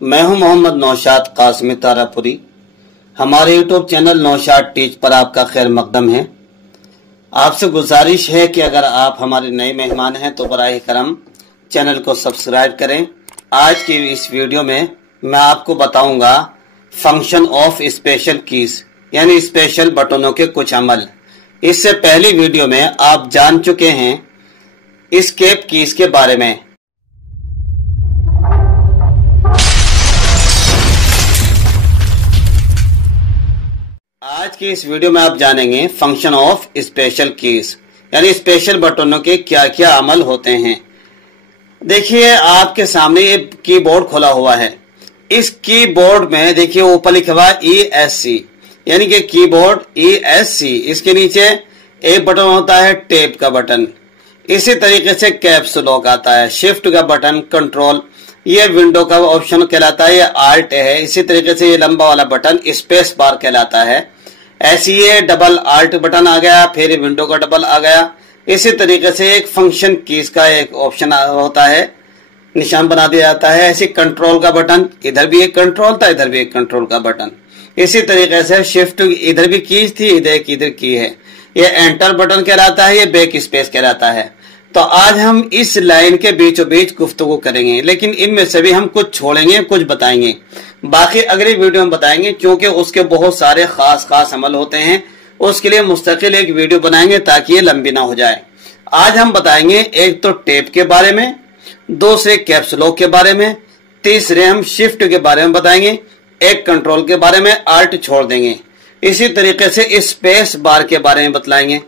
मैं हूं मोहम्मद नौशाद कासमी तारापुरी। हमारे यूट्यूब चैनल नौशाद टीच पर आपका खैर मकदम है। आपसे गुजारिश है कि अगर आप हमारे नए मेहमान हैं तो बराए करम चैनल को सब्सक्राइब करें। आज की इस वीडियो में मैं आपको बताऊंगा फंक्शन ऑफ स्पेशल कीज यानी स्पेशल बटनों के कुछ अमल। इससे पहली वीडियो में आप जान चुके हैं एस्केप कीज के बारे में। आज की इस वीडियो में आप जानेंगे फंक्शन ऑफ स्पेशल कीज यानी स्पेशल बटनों के क्या क्या अमल होते हैं। देखिए आपके सामने ये कीबोर्ड खुला हुआ है। इस कीबोर्ड में देखिए ऊपर लिखा हुआ ESC यानी कि कीबोर्ड ESC। इसके नीचे एक बटन होता है टेप का बटन। इसी तरीके से कैप्स लॉक आता है, शिफ्ट का बटन, कंट्रोल, ये विंडो का ऑप्शन कहलाता है, ये आल्ट है। इसी तरीके से ये लंबा वाला बटन स्पेस बार कहलाता है। ऐसे ये डबल आल्ट बटन आ गया, फिर विंडो का डबल आ गया। इसी तरीके से एक फंक्शन कीज का एक ऑप्शन होता है, निशान बना दिया जाता है। ऐसे कंट्रोल का बटन, इधर भी एक कंट्रोल था, इधर भी एक कंट्रोल का बटन। इसी तरीके से शिफ्ट, इधर भी कीज थी, इधर की है। ये एंटर बटन कहलाता है, ये बैक स्पेस कहलाता है। तो आज हम इस लाइन के बीचों बीच गुफ्तगू करेंगे, लेकिन इनमें से भी हम कुछ छोड़ेंगे, कुछ बताएंगे। बाकी अगली वीडियो में बताएंगे, क्योंकि उसके बहुत सारे खास अमल होते हैं। उसके लिए मुस्तकिल एक वीडियो बनाएंगे ताकि ये लंबी ना हो जाए। आज हम बताएंगे एक तो टेप के बारे में, दूसरे कैप्स लॉक के बारे में, तीसरे हम शिफ्ट के बारे में बताएंगे, एक कंट्रोल के बारे में, आल्ट छोड़ देंगे। इसी तरीके से स्पेस बार के बारे में बतलाएंगे।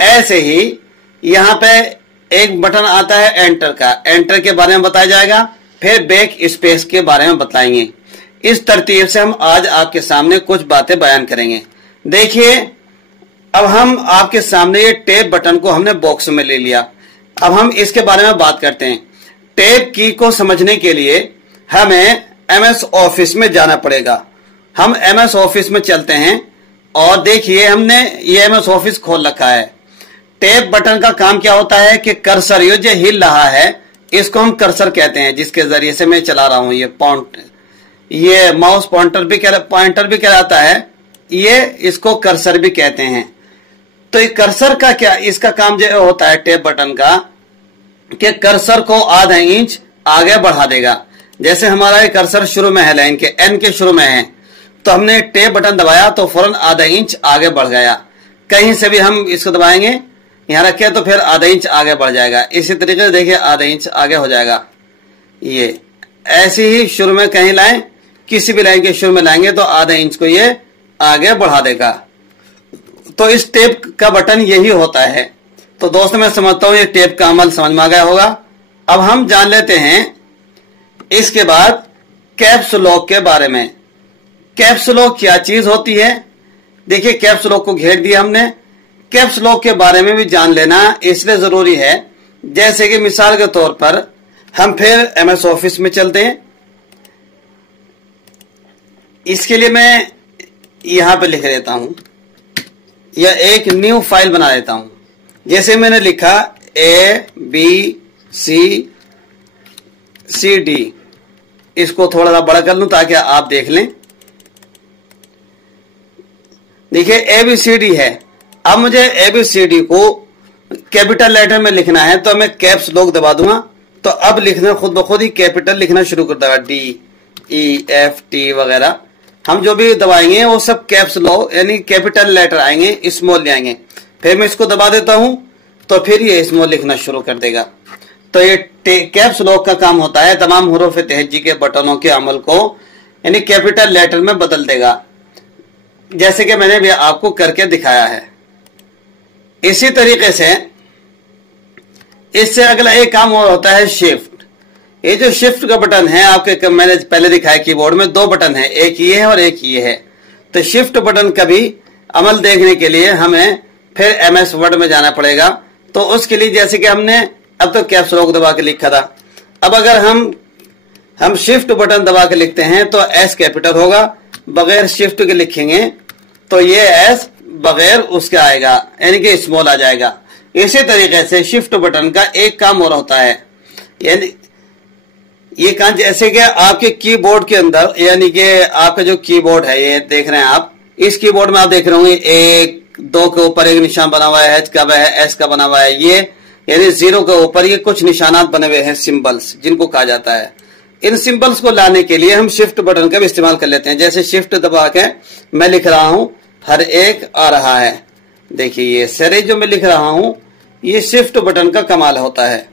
ऐसे ही यहाँ पे एक बटन आता है एंटर का, एंटर के बारे में बताया जाएगा, फिर बैक स्पेस के बारे में बताएंगे। इस तरतीब से हम आज आपके सामने कुछ बातें बयान करेंगे। देखिए अब हम आपके सामने ये टेप बटन को हमने बॉक्स में ले लिया। अब हम इसके बारे में बात करते हैं। टेप की को समझने के लिए हमें MS ऑफिस में जाना पड़ेगा। हम MS ऑफिस में चलते हैं और देखिए हमने ये MS ऑफिस खोल रखा है। टेप बटन का काम क्या होता है कि कर्सर ये जो हिल रहा है इसको हम कर्सर कहते हैं, जिसके जरिए से मैं चला रहा हूं। ये माउस पॉइंटर भी कहलाता है, ये इसको कर्सर भी कहते हैं। तो ये कर्सर का क्या, इसका काम जो होता है टेप बटन का कि कर्सर को आधा इंच आगे बढ़ा देगा। जैसे हमारा ये कर्सर शुरू में है, लाइन के N के शुरू में है, तो हमने टेप बटन दबाया तो फौरन आधा इंच आगे बढ़ गया। कहीं से भी हम इसको दबाएंगे, यहां रखे तो फिर आधा इंच आगे बढ़ जाएगा। इसी तरीके से देखिए आधा इंच आगे हो जाएगा। ये ऐसे ही शुरू में कहीं लाएं, किसी भी लाइन के शुरू में लाएंगे तो आधा इंच को ये आगे बढ़ा देगा। तो इस टेप का बटन यही होता है। तो दोस्तों मैं समझता हूं ये टेप का अमल समझ में आ गया होगा। अब हम जान लेते हैं इसके बाद कैप्स लॉक के बारे में। कैप्स लॉक क्या चीज होती है। देखिए कैप्स लॉक को घेर दिया हमने। कैप्स लॉक के बारे में भी जान लेना इसलिए जरूरी है, जैसे कि मिसाल के तौर पर हम फिर MS ऑफिस में चलते हैं। इसके लिए मैं यहां पे लिख देता हूं या एक न्यू फाइल बना देता हूं। जैसे मैंने लिखा ABCD, इसको थोड़ा सा बड़ा कर लूं ताकि आप देख लें। देखिए ABCD है। अब मुझे ABCD को कैपिटल लेटर में लिखना है तो मैं कैप्स लॉक दबा दूंगा, तो अब लिखना खुद ब खुद ही कैपिटल लिखना शुरू कर देगा। DEFT वगैरह हम जो भी दबाएंगे वो सब कैप्स लॉक यानी कैपिटल लेटर आएंगे, स्मॉल ले आएंगे। फिर मैं इसको दबा देता हूं तो फिर ये स्मॉल लिखना शुरू कर देगा। तो ये कैप्स लॉक का काम होता है तमाम हुरूफ तहज्जी के बटनों के अमल को यानी कैपिटल लेटर में बदल देगा, जैसे कि मैंने भी आपको करके दिखाया है। इसी तरीके से इससे अगला एक काम और होता है शिफ्ट। ये जो शिफ्ट का बटन है आपके, मैंने पहले दिखाया कीबोर्ड में दो बटन है, एक ये है और एक ये है। तो शिफ्ट बटन का भी अमल देखने के लिए हमें फिर MS वर्ड में जाना पड़ेगा। तो उसके लिए जैसे कि हमने अब तो कैप्स लॉक दबा के लिखा था, अब अगर हम शिफ्ट बटन दबा के लिखते हैं तो S कैपिटल होगा, बगैर शिफ्ट के लिखेंगे तो ये S बगैर उसके आएगा यानी कि स्मॉल आ जाएगा। इसी तरीके से शिफ्ट बटन का एक काम और होता है, यानी ये कहा जैसे कि आपके कीबोर्ड के अंदर, यानी कि आपका जो कीबोर्ड है ये देख रहे हैं आप, इस कीबोर्ड में आप देख रहे होंगे 1 2 के ऊपर एक निशान बना हुआ है, एच का है, एस का बना हुआ है, ये यानी 0 के ऊपर ये कुछ निशानात बने हुए हैं, सिंबल्स जिनको कहा जाता है। इन सिंबल्स को लाने के लिए हम शिफ्ट बटन का भी इस्तेमाल कर लेते हैं। जैसे शिफ्ट दबा के मैं लिख रहा हूं, हर एक आ रहा है। देखिए ये सारे जो मैं लिख रहा हूं ये शिफ्ट बटन का कमाल होता है,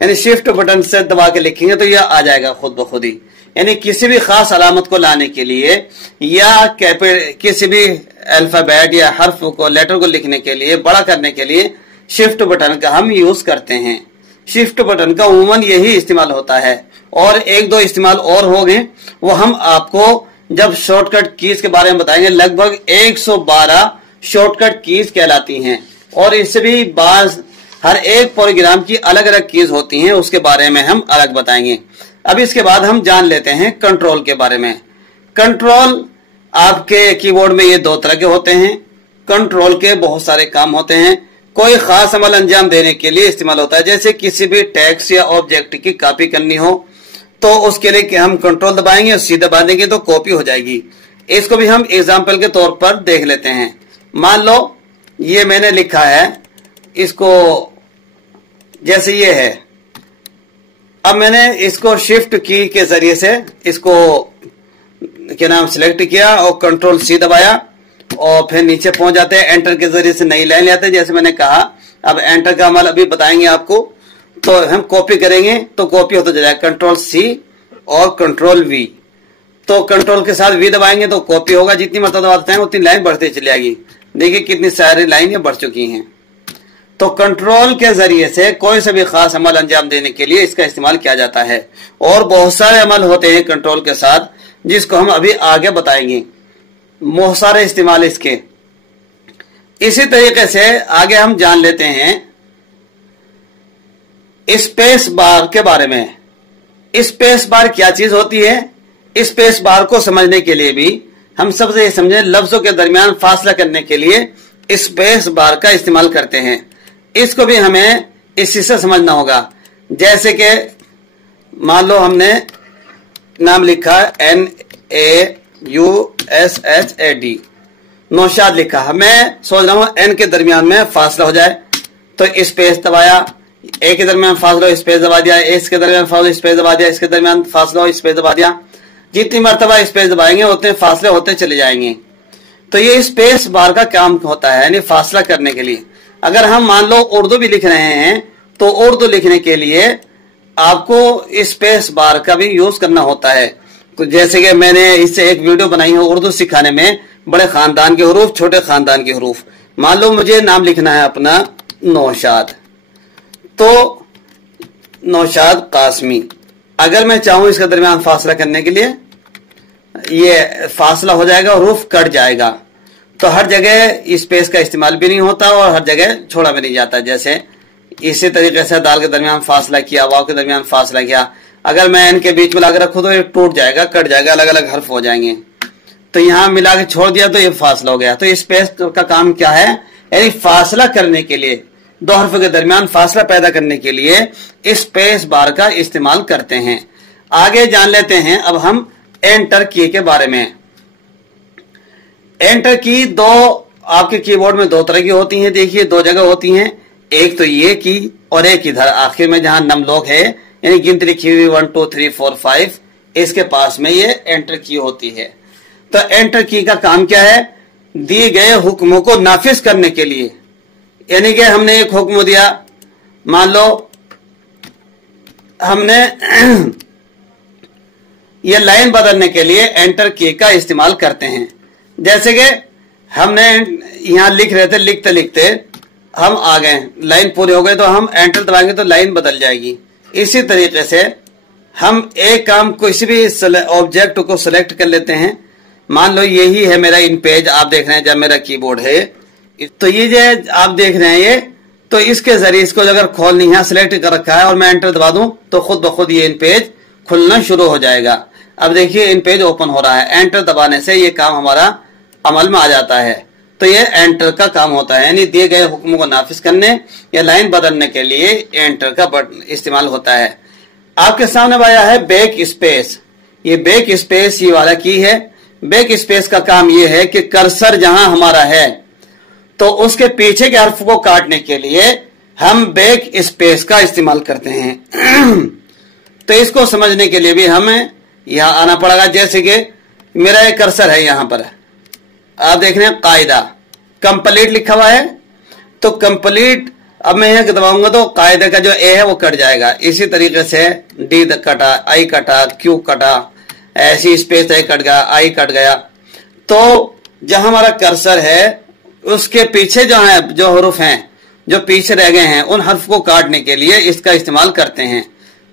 यानी शिफ्ट बटन से दबा के लिखेंगे तो यह आ जाएगा खुद ब खुद ही। यानी किसी भी खास अलामत को लाने के लिए या किसी भी अल्फाबेट या हर्फ को, लेटर को लिखने के लिए, बड़ा करने के लिए शिफ्ट बटन का हम यूज करते हैं। शिफ्ट बटन का उमूमन यही इस्तेमाल होता है, और 1-2 इस्तेमाल और हो गए, वो हम आपको जब शॉर्टकट कीज के बारे में बताएंगे। लगभग 112 शॉर्टकट कीज कहलाती हैं, और इससे भी बाज हर एक प्रोग्राम की अलग अलग कीज होती हैं, उसके बारे में हम अलग बताएंगे। अब इसके बाद हम जान लेते हैं कंट्रोल के बारे में। कंट्रोल आपके कीबोर्ड में ये 2 तरह के होते हैं। कंट्रोल के बहुत सारे काम होते हैं, कोई खास अमल अंजाम देने के लिए इस्तेमाल होता है। जैसे किसी भी टेक्स्ट या ऑब्जेक्ट की कॉपी करनी हो तो उसके लिए हम कंट्रोल दबाएंगे और सी दबा देंगे तो कॉपी हो जाएगी। इसको भी हम एग्जाम्पल के तौर पर देख लेते हैं। मान लो ये मैंने लिखा है, इसको जैसे ये है, अब मैंने इसको शिफ्ट की के जरिए से इसको क्या नाम सिलेक्ट किया और कंट्रोल सी दबाया और फिर नीचे पहुंच जाते हैं। एंटर के जरिए से नई लाइन ले आते हैं, जैसे मैंने कहा। अब एंटर का अमल अभी बताएंगे आपको। तो हम कॉपी करेंगे तो कॉपी होता जाएगा, कंट्रोल सी और कंट्रोल वी। तो कंट्रोल के साथ वी दबाएंगे तो कॉपी होगा, जितनी मरतबा दबाते हैं उतनी लाइन बढ़ती चली जाएगी। देखिए कितनी सारी लाइनें बढ़ चुकी हैं। तो कंट्रोल के जरिए से कोई से भी खास अमल अंजाम देने के लिए इसका इस्तेमाल किया जाता है, और बहुत सारे अमल होते हैं कंट्रोल के साथ, जिसको हम अभी आगे बताएंगे। बहुत सारे इस्तेमाल इसके। इसी तरीके से आगे हम जान लेते हैं स्पेस बार के बारे में। स्पेस बार क्या चीज होती है? स्पेस बार को समझने के लिए भी हम सबसे ये समझें, लफ्जों के दरमियान फासला करने के लिए स्पेस बार का इस्तेमाल करते हैं। इसको भी हमें इसी से समझना होगा। जैसे कि मान लो हमने नाम लिखा NAUSHAD, नौशाद लिखा। मैं सोच रहा हूं एन के दरमियान में फासला हो जाए तो स्पेस दबाया, ए के दरमियान फासला हो स्पेस दबा दिया, एस के दरमियान फासला स्पेस दबा दिया, इसके दरमियान फासला हो स्पेस दबा दिया। जितनी मरतबा स्पेस दबाएंगे उतने फासले होते चले जाएंगे। तो ये स्पेस बार का काम होता है, यानी फासला करने के लिए। अगर हम मान लो उर्दू भी लिख रहे हैं तो उर्दू लिखने के लिए आपको स्पेस बार का भी यूज करना होता है। तो जैसे कि मैंने इससे एक वीडियो बनाई है उर्दू सिखाने में, बड़े खानदान के हरूफ, छोटे खानदान के हरूफ। मान लो मुझे नाम लिखना है अपना नौशाद, तो नौशाद कासमी। अगर मैं चाहूं इसके दरमियान फासला करने के लिए, ये फासला हो जाएगा और हरूफ कट जाएगा। तो हर जगह स्पेस का इस्तेमाल भी नहीं होता और हर जगह छोड़ा भी नहीं जाता। जैसे इसी तरीके से दाल के दरमियान फासला किया, वाव के दरमियान फासला किया। अगर मैं इनके बीच में लाकर रखूं तो ये टूट जाएगा, कट जाएगा, अलग अलग हर्फ हो जाएंगे। तो यहां मिला के छोड़ दिया तो ये फासला हो गया। तो स्पेस का काम क्या है? यानी फासला करने के लिए, 2 हर्फ के दरमियान फासला पैदा करने के लिए स्पेस बार का इस्तेमाल करते हैं। आगे जान लेते हैं अब हम एंटर की के बारे में। एंटर की आपके कीबोर्ड में 2 तरह की होती हैं। देखिए 2 जगह होती हैं, एक तो ये की और एक इधर आखिर में जहां नमलोक है, यानी गिनती लिखी हुई 1 2 3 4 5, इसके पास में ये एंटर की होती है। तो एंटर की का काम क्या है? दिए गए हुक्मों को नाफिज करने के लिए। यानी कि हमने एक हुक्म दिया, मान लो हमने ये लाइन बदलने के लिए एंटर की का इस्तेमाल करते हैं। जैसे कि हमने यहां लिख रहे थे, लिखते लिखते हम आ गए, लाइन पूरी हो गई, तो हम एंटर दबाएंगे तो लाइन बदल जाएगी। इसी तरीके से हम एक काम किसी भी ऑब्जेक्ट को सिलेक्ट कर लेते हैं। मान लो यही है मेरा इन पेज, आप देख रहे हैं जब मेरा कीबोर्ड है, तो ये जो आप देख रहे हैं ये, तो इसके जरिए इसको अगर खोलनी यहाँ सिलेक्ट कर रखा है और मैं एंटर दबा दूं तो खुद ब खुद ये इन पेज खुलना शुरू हो जाएगा। अब देखिए इन पेज ओपन हो रहा है। एंटर दबाने से ये काम हमारा अमल में आ जाता है। तो ये एंटर का काम होता है, यानी दिए गए हुक्मों को नाफिज करने या लाइन बदलने के लिए एंटर का बटन इस्तेमाल होता है। आपके सामने आया है बैक स्पेस। ये बैक स्पेस ये वाला की है। बैक स्पेस का काम ये है कि कर्सर जहां हमारा है तो उसके पीछे के हर्फ को काटने के लिए हम बैक स्पेस का इस्तेमाल करते हैं। तो इसको समझने के लिए भी हमें यहां आना पड़ेगा। जैसे कि मेरा एक कर्सर है, यहां पर आप देख रहे हैं कायदा कंप्लीट लिखा हुआ है, तो कंप्लीट अब मैं यहां दबाऊंगा तो कायदे का जो ए है वो कट जाएगा। इसी तरीके से डी कटा, आई कटा, क्यू कटा, ऐसी स्पेस ए कट गया, आई कट गया। तो जहां हमारा कर्सर है उसके पीछे जो है जो हरूफ हैं जो पीछे रह गए हैं उन हर्फ को काटने के लिए इसका इस्तेमाल करते हैं।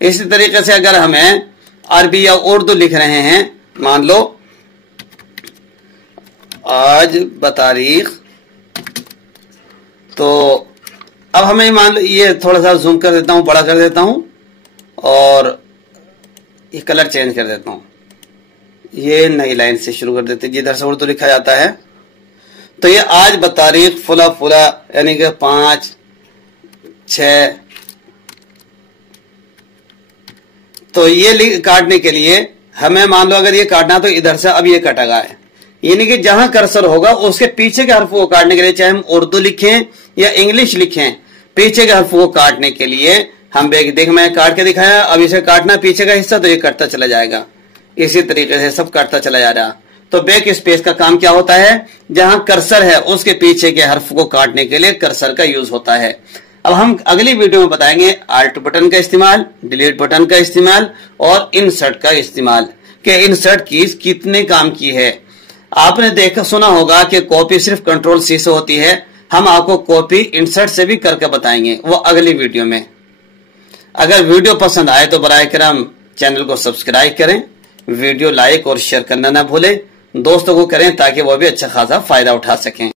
इसी तरीके से अगर हमें अरबी या उर्दू लिख रहे हैं, मान लो आज बतारीख, तो अब हमें मान लो ये थोड़ा सा जूम कर देता हूं, बड़ा कर देता हूं और ये कलर चेंज कर देता हूं। ये नई लाइन से शुरू कर देते हैं जिधर से उर्दू लिखा जाता है। तो ये आज बतारीख फुला फुला यानी कि 5/6। तो ये काटने के लिए हमें मान लो अगर ये काटना तो इधर से अब ये कटेगा है, यानी कि जहां कर्सर होगा उसके पीछे के हर्फ को काटने के लिए, चाहे हम उर्दू लिखें या इंग्लिश लिखें, पीछे के हर्फ को काटने के लिए हम देख मैं काट के दिखाया। अब इसे काटना पीछे का हिस्सा तो ये कटता चला जाएगा। इसी तरीके से सब काटता चला जा रहा। तो बैक स्पेस का काम क्या होता है, जहां कर्सर है उसके पीछे के हर्फ को काटने के लिए कर्सर का यूज होता है। अब हम अगली वीडियो में बताएंगे अल्ट बटन का इस्तेमाल, डिलीट बटन का इस्तेमाल और इंसर्ट का इस्तेमाल, कि इंसर्ट कीज कितने काम की है। आपने देखा सुना होगा कि कॉपी सिर्फ कंट्रोल सी से होती है। हम आपको कॉपी इंसर्ट से भी करके बताएंगे, वो अगली वीडियो में। अगर वीडियो पसंद आए तो बराए करम चैनल को सब्सक्राइब करें, वीडियो लाइक और शेयर करना ना भूलें, दोस्तों को करें ताकि वो भी अच्छा खासा फायदा उठा सकें।